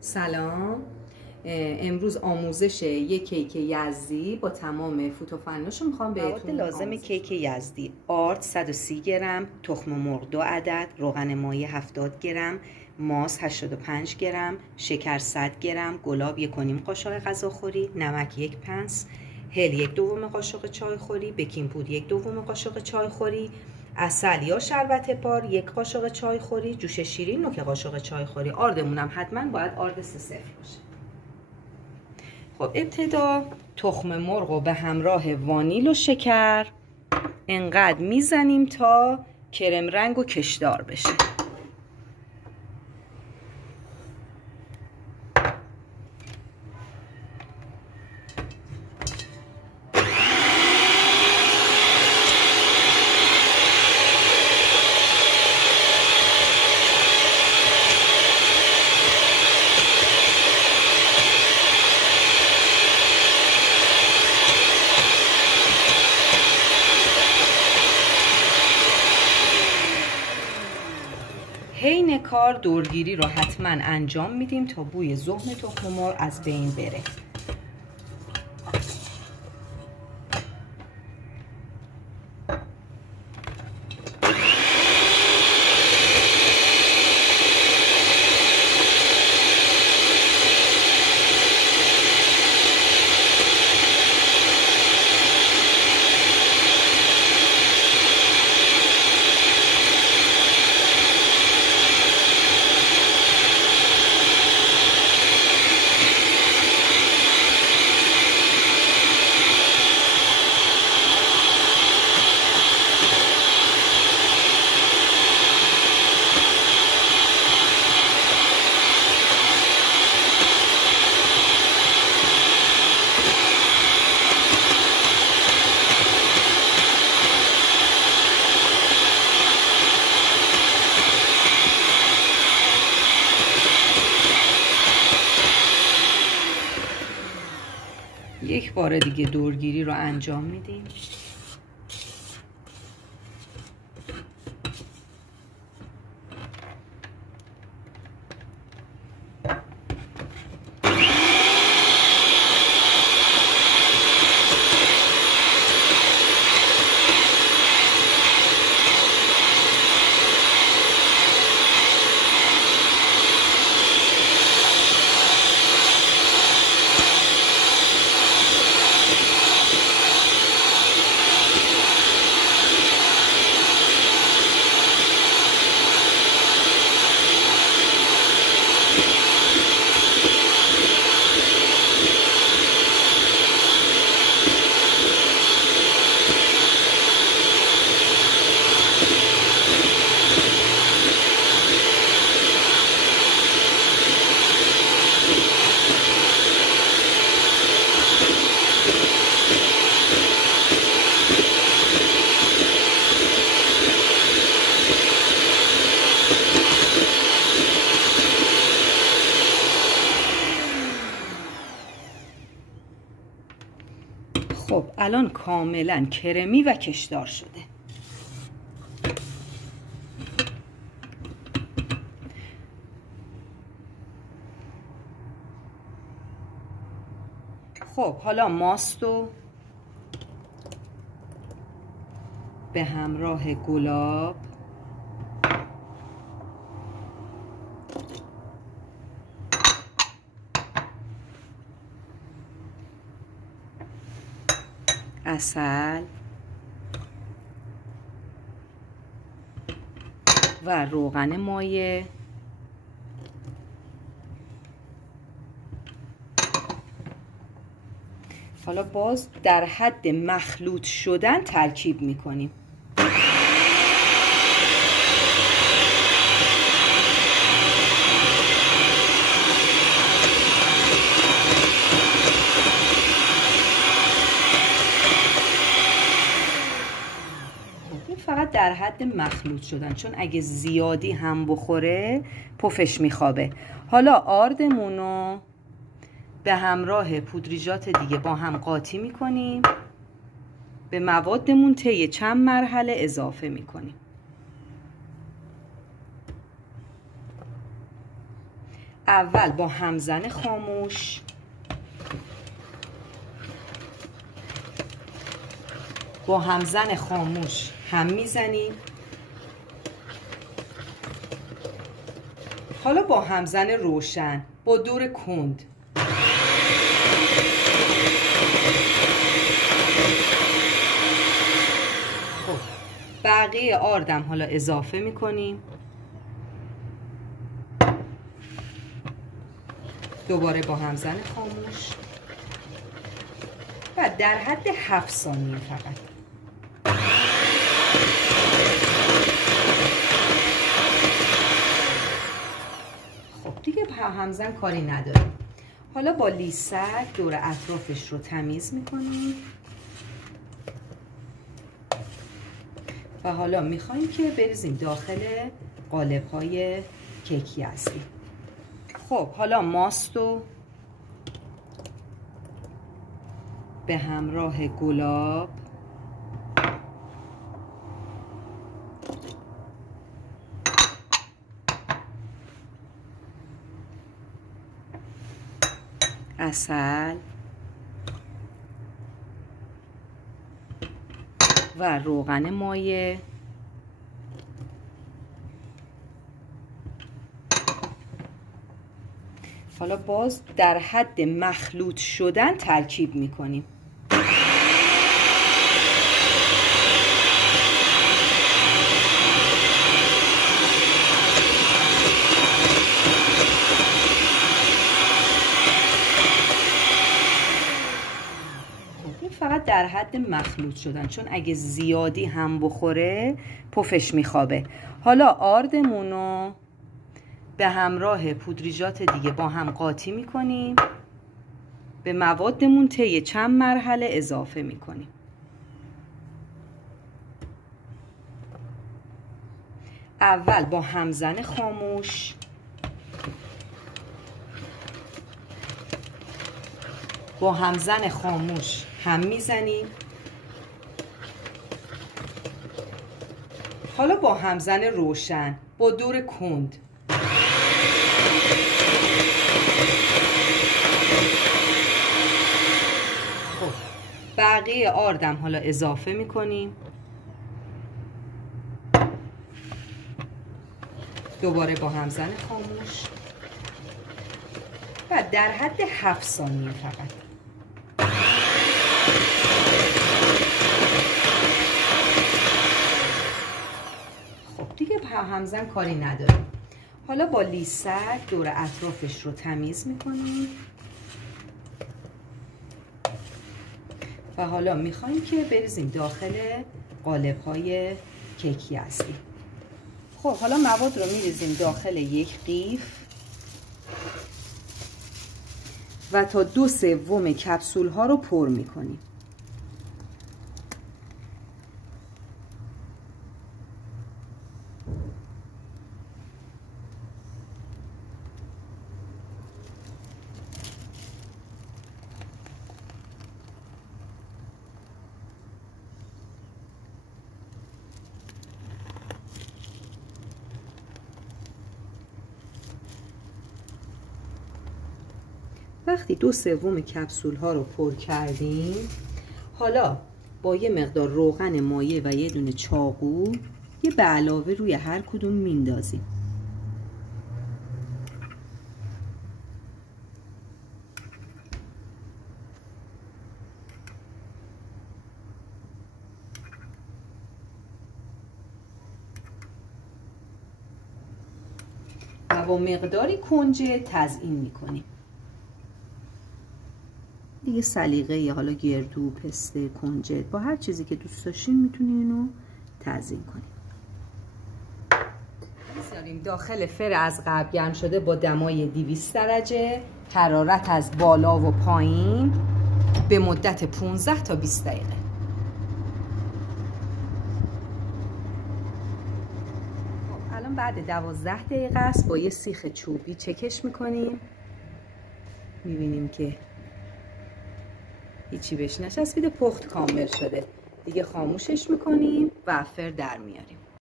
سلام. امروز آموزش یک کیک یزدی با تمام فوت و فناشو میخوام بهتون مواد لازم کیک یزدی: آرد 130 گرم، تخم مرغ 2 عدد، روغن مایه 70 گرم، ماست 85 گرم، شکر 100 گرم، گلاب 1.5 قاشق غذاخوری، نمک 1 پنس، هل 1/2 قاشق چایخوری، بیکینگ پودر 1/2 قاشق چایخوری، عسل یا شربت بار 1 قاشق چایخوری، جوش شیرین نوک قاشق چایخوری. آردمونم حتما باید آرد 3-0 باشه. خب ابتدا تخم مرغ رو به همراه وانیل و شکر انقدر میزنیم تا کرم رنگ و کشدار بشه. حین کار دورگیری رو حتما انجام میدیم تا بوی زهم تخم مرغ از بین بره. یک بار دیگه دورگیری رو انجام میدیم. خب الان کاملا کرمی و کشدار شده. خب حالا ماستو به همراه گلاب عسل و روغن مایه حالا باز در حد مخلوط شدن ترکیب میکنیم. فقط در حد مخلوط شدن، چون اگه زیادی هم بخوره پفش میخوابه. حالا آردمونو به همراه پودریجات دیگه با هم قاطی میکنیم، به موادمون طی چند مرحله اضافه میکنیم. اول با همزن خاموش هم میزنیم. حالا با همزن روشن با دور کند. خب بقیه آردم حالا اضافه میکنیم. دوباره با همزن خاموش و در حد 7 ثانیه فقط. خب دیگه همزن کاری نداریم. حالا با لیسک دور اطرافش رو تمیز میکنیم و حالا میخوایم که بریزیم داخل قالب‌های کیکی اصلی. خب حالا ماست رو به همراه گلاب عسل و روغن مایع حالا باز در حد مخلوط شدن ترکیب میکنیم. فقط در حد مخلوط شدن، چون اگه زیادی هم بخوره پفش میخوابه. حالا آردمون رو به همراه پودریجات دیگه با هم قاطی میکنیم. به موادمون طی چند مرحله اضافه میکنیم. اول با همزن خاموش هم میزنیم. حالا با همزن روشن با دور کند. خب بقیه آردم حالا اضافه میکنیم. دوباره با همزن خاموش و در حد 7 ثانیه فقط. خب دیگه همزن کاری نداریم. حالا با لیسک دور اطرافش رو تمیز میکنیم و حالا میخوایم که بریزیم داخل قالب‌های کیکی اصلی. خب حالا مواد رو میریزیم داخل یک قیف و تا 2/3 کپسول ها رو پر میکنیم. وقتی 2/3 کپسول ها رو پر کردیم، حالا با یه مقدار روغن مایع و یه دونه چاقو یه به علاوه روی هر کدوم میندازیم. و با مقداری کنجد تزیین میکنیم. دیگه سلیقه، حالا گردو، پسته، کنجد، با هر چیزی که دوست داشتین میتونین اینو تزیین کنین. میذاریم داخل فر از قبل گرم شده با دمای 200 درجه، حرارت از بالا و پایین، به مدت 15 تا 20 دقیقه. خب الان بعد 12 دقیقه است. با یه سیخ چوبی چکش میکنیم. میبینیم که هیچی بهش نچسبیده، پخت کامل شده. دیگه خاموشش میکنیم و فر در میاریم.